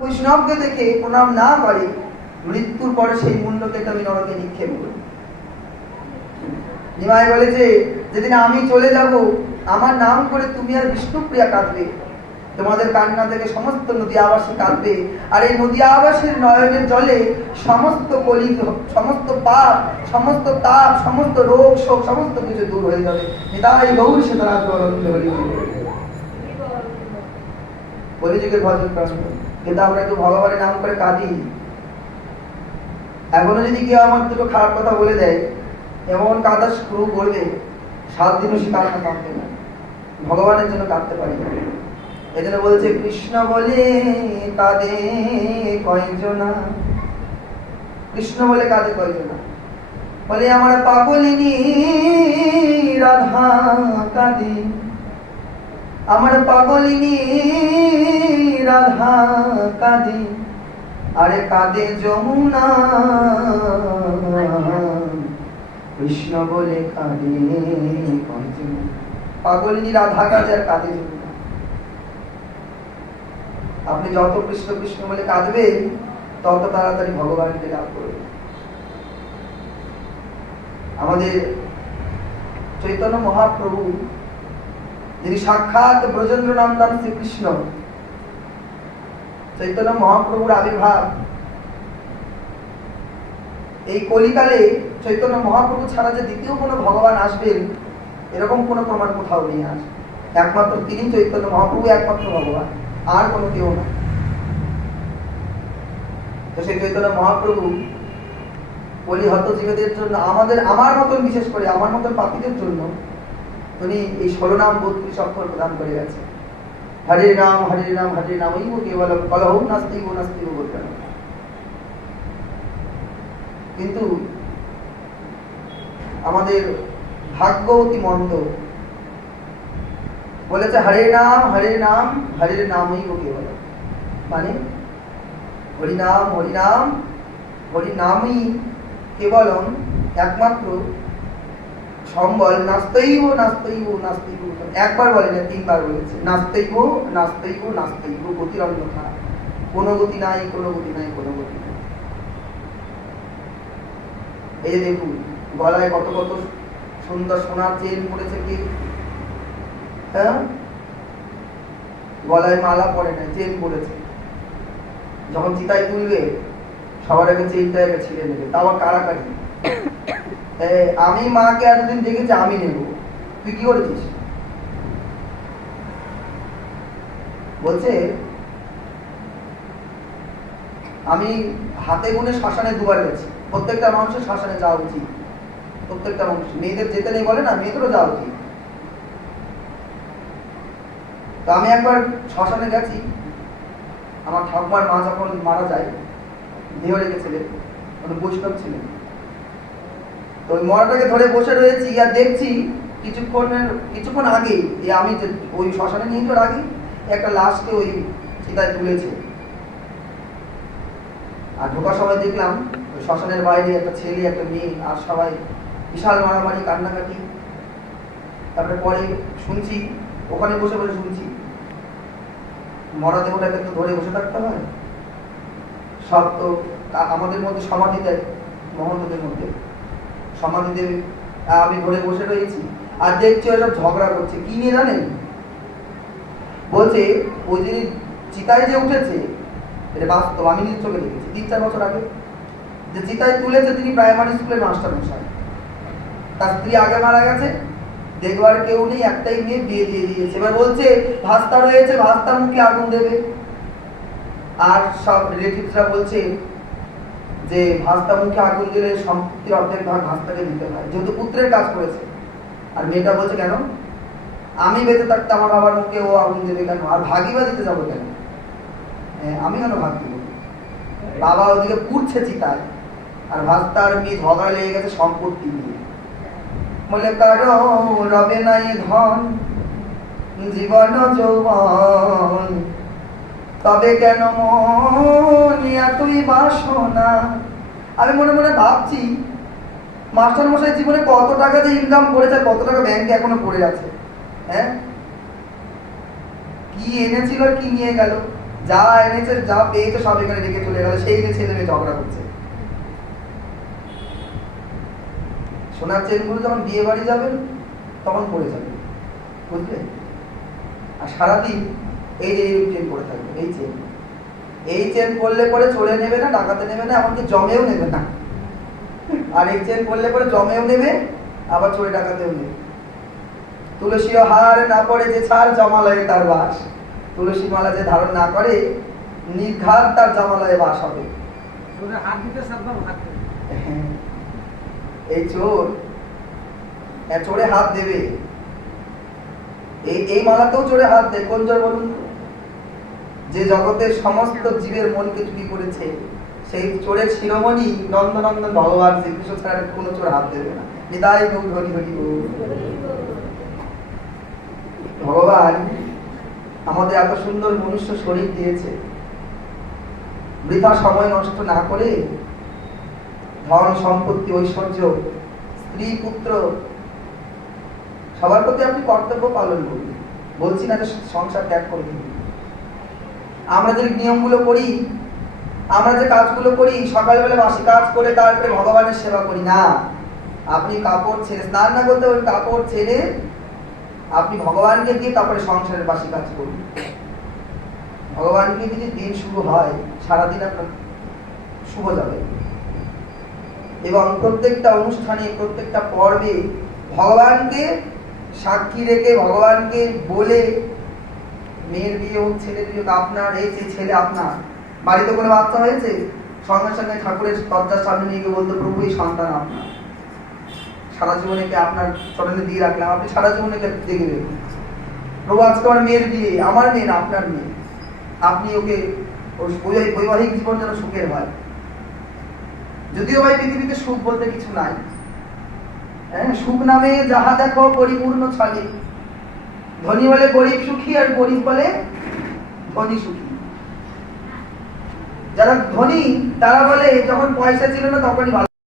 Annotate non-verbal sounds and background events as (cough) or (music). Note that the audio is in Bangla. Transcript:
বৈষ্ণবকে দেখে প্রণাম না করে, মৃত্যুর পরে সেই মুন্ডকে আমি নরকে নিক্ষেপ করি। নিমাই বলে যে, যেদিন আমি চলে যাব, আমার নাম করে তুমি আর বিষ্ণুপ্রিয়া কাঁদবে। তোমাদের কান্না থেকে সমস্ত নদী আবাসী কাঁদবে। আর এই নদী আবাসের নয়নের জলে সমস্ত কলি, সমস্ত পাপ, সমস্ত তাপ, সমস্ত রোগ, শোক, সমস্ত কিছু দূর হয়ে যাবে। তাই গৌর সে তারা কলিযুগের ভজন প্রশ্ন কিন্তু আমরা একটু ভগবানের নাম করে কাঁদি। এখনও যদি কেউ আমার দুটো খারাপ কথা বলে দেয়, এমন কাঁদা শুরু করবে, সাত দিনও সে কান্না কাঁদবে না। ভগবানের জন্য কাঁদতে পারি এই জন্য বলছে, কৃষ্ণ বলে কাঁদে কয়জনা? কৃষ্ণ বলে কাঁদে কয়জনা? বলে, আমার পাগলিনী রাধা কাঁদে। আমার পাগলিনী রাধা কাঁদে আরে কাঁদে যমুনা। কৃষ্ণ বলে কাঁদে পাগলিনী রাধা কাঁদে আর কাঁদে যমুনা। আপনি যত কৃষ্ণ কৃষ্ণ বলে কাঁদবেন তত তাড়াতাড়ি ভগবানকে লাভ করবেন আমাদের চৈতন্য মহাপ্রভু যিনি সাক্ষাৎ ব্রজেন্দ্র নন্দন শ্রীকৃষ্ণ। চৈতন্য মহাপ্রভুর আবির্ভাব। এই কলিকালে চৈতন্য মহাপ্রভু ছাড়া যে দ্বিতীয় কোনো ভগবান আসবেন, এরকম কোনো প্রমাণ কোথাও নেই আজ। একমাত্র তিনি চৈতন্য মহাপ্রভু, একমাত্র ভগবান, আর কোনো কেউ না। তো সেই চৈতন্য মহাপ্রভু বলি হত জীবেদের জন্য, আমাদের, আমার মতন বিশেষ করে, আমার মতন পাপীদের জন্য উনি এই ষোলো নাম বত্রিশ অক্ষর প্রদান করে গেছে হরে রাম হরে রাম হরে রাম ওই কেবল কলহ নাস্তি ও নাস্তি ও বলতে কিন্তু আমাদের ভাগ্য অতি মন্দ। বলেছে হরে নাম হরে নাম হরে নামই ও কেবল মানে হরিনাম হরিনাম হরিনামই কেবলম একমাত্র সম্বল নাস্তৈব নাস্তৈব নাস্তৈব একবার বলে না, তিনবার বলেছে। নাস্তৈব নাস্তৈব নাস্তৈব গতির অন্যথা। কোনো গতি নাই, কোনো গতি নাই, কোনো গতি নাই। এই যে দেখুন, গলায় কত কত সুন্দর সোনার চেন পড়েছে কি? হ্যাঁ? গলায় মালা পড়ে না চেন পড়েছে। যখন চিতায় তুলবে, সবার আগে চেনটা আগে ছিঁড়ে নেবে। তাও কারাকারি। আমি মাকে এতদিন দেখেছি, আমি নেব। তুই কি করেছিস? বলছে, আমি হাতে গুনে শ্মশানে দুবার গেছি। প্রত্যেকটা মানুষের শ্মশানে যাওয়া উচিত। প্রত্যেকটা মানুষ। মেয়েদের যেতে নেই বলে না, মেয়েদেরও যাওয়া উচিত। তো আমি একবার শ্মশানে গেছি। আমার ঠাকুমার মা যখন মারা যায়, দেহ রেখেছিলেন উনি বৈষ্ণব ছিলেন। তো ওই মরাটাকে ধরে বসে রয়েছি আর দেখছি কিছুক্ষণের কিছুক্ষণ আগে যে আমি যে ওই শ্মশানে নিয়ে যাওয়ার আগে একটা লাশকে ওই চিতায় তুলেছে। আর ঢোকার সময় দেখলাম ওই শ্মশানের বাইরে একটা ছেলে, একটা মেয়ে আর সবাই বিশাল মারামারি, কান্নাকাটি। তারপরে পরে শুনছি, ওখানে বসে বসে শুনছি। মরা দেহটাকে তো ধরে বসে থাকতে হয়। সব তা- আমাদের মধ্যে সমাধি দেয় মহন্তদের মধ্যে। সমাধি দেবে আমি ধরে বসে রয়েছি। আর দেখছি ওরা সব ঝগড়া করছে। কি নিয়ে জানেন? বলছে, ওই যিনি চিতায় যে উঠেছে, এটা বাস্তব, আমি নিজের চোখে দেখেছি, তিন চার বছর আগে। যে চিতায় তুলেছে, তিনি প্রাইমারি স্কুলের মাস্টার মশাই। তার স্ত্রী আগে মারা গেছে, দেখবার কেউ নেই, একটাই মেয়ে বিয়ে দিয়ে দিয়েছে। এবার বলছে, ভাস্তা রয়েছে, ভাস্তার মুখে আগুন দেবে। আর সব রিলেটিভসরা বলছে যে ভাস্তা মুখে আগুন দিলে সম্পত্তির অর্ধেক ভাগ ভাস্তাকে দিতে হয়। যেহেতু পুত্রের কাজ করেছে। আর মেয়েটা বলছে, কেন? আমি বেঁচে থাকতে আমার বাবার মুখে ও আগুন দেবে কেন? আর ভাগি বা দিতে যাব কেন? আমি কেন ভাগ দিব? বাবা ওদিকে পুড়ছে চিতায়। আর ভাস্তা আর মেয়ে ঝগড়া লেগে গেছে সম্পত্তি নিয়ে। বলে, কারও রবে নাই ধন, জীবন যৌবন তবে কেন মনিয়া তুই বাসনা আমি মনে মনে ভাবছি, মাস্টার মশাই জীবনে কত টাকা দিয়ে ইনকাম করেছে, কত টাকা ব্যাংকে এখনও পড়ে আছে। হ্যাঁ? কি এনেছিল আর কি নিয়ে গেল? যা এনেছে, যা পেয়েছে, সব এখানে রেখে চলে গেল। সেই যে ছেলে মেয়ে ঝগড়া করছে। সোনার চেনগুলো যখন বিয়ে বাড়ি যাবেন তখন পড়ে যাবে। বুঝলে? আর সারাদিন এই যে এই চেন পরে থাকবে এই চেন এই চেন পরলে পরে চলে নেবে না ডাকাতে নেবে না এমনকি জমেও নেবে না। আর এই চেন পড়লে পরে জমেও নেবে আবার চোরে ডাকাতেও নেবে। তুলসীও হার না পড়ে যে ছাড় জমালয়ে তার বাস। তুলসী মালা যে ধারণ না করে নির্ঘাত তার জমালয়ে বাস হবে। (laughs) এই চোর চোরে হাত দেবে। এই এই মালাতেও চোরে হাত দেয়। কোন চোর বলুন? যে জগতের সমস্ত জীবের মনকে চুরি করেছে, সেই চোরের শিরোমণি নন্দনন্দন ভগবান শ্রীকৃষ্ণ ছাড়া কোনো চোর হাত দেবে না। নিতাই গৌর, হরি হরি ভগবান আমাদের এত সুন্দর মনুষ্য শরীর দিয়েছে। বৃথা সময় নষ্ট না করে ধন সম্পত্তি, ঐশ্বর্য, স্ত্রী, পুত্র, সবার প্রতি আপনি কর্তব্য পালন করুন। বলছি না যে সংসার ত্যাগ করে দিন আমরা যে নিয়মগুলো করি, আমরা যে কাজগুলো করি, সকালবেলা বাসি কাজ করে তারপরে ভগবানের সেবা করি, না। আপনি কাপড় ছেড়ে, স্নান না করতে ওই কাপড় ছেড়ে আপনি ভগবানকে দিয়ে তারপরে সংসারের বাসি কাজ করুন। ভগবানকে যদি দিন শুভ হয়, সারাদিন আপনার শুভ যাবে। এবং প্রত্যেকটা অনুষ্ঠানে, প্রত্যেকটা পর্বে ভগবানকে সাক্ষী রেখে, ভগবানকে বলে মেয়ের বিয়ে হোক, ছেলের বিয়ে হোক, আপনার এই ছেলে আপনার, বাড়িতে কোনো বাচ্চা হয়েছে? সঙ্গে সঙ্গে ঠাকুরের দরজার সামনে নিয়ে গিয়ে বলতো, প্রভু, এই সন্তান আপনার। সারা জীবনে কে আপনার চরণে দিয়ে রাখলাম? আপনি সারা জীবনে কে দেখে দেখুন প্রভু, আজকে আমার মেয়ের বিয়ে, আমার মেয়ে না, আপনার মেয়ে। আপনি ওকে ওর বৈবাহিক জীবন যেন সুখের হয়। যদিও ভাই পৃথিবীতে সুখ বলতে কিছু নাই। হ্যাঁ সুখ নামে যাহা দেখো, পরিপূর্ণ ছলে। ধনী বলে গরিব সুখী আর গরিব বলে ধনী সুখী। যারা ধনী, তারা বলে যখন পয়সা ছিল না তখনই ভালো।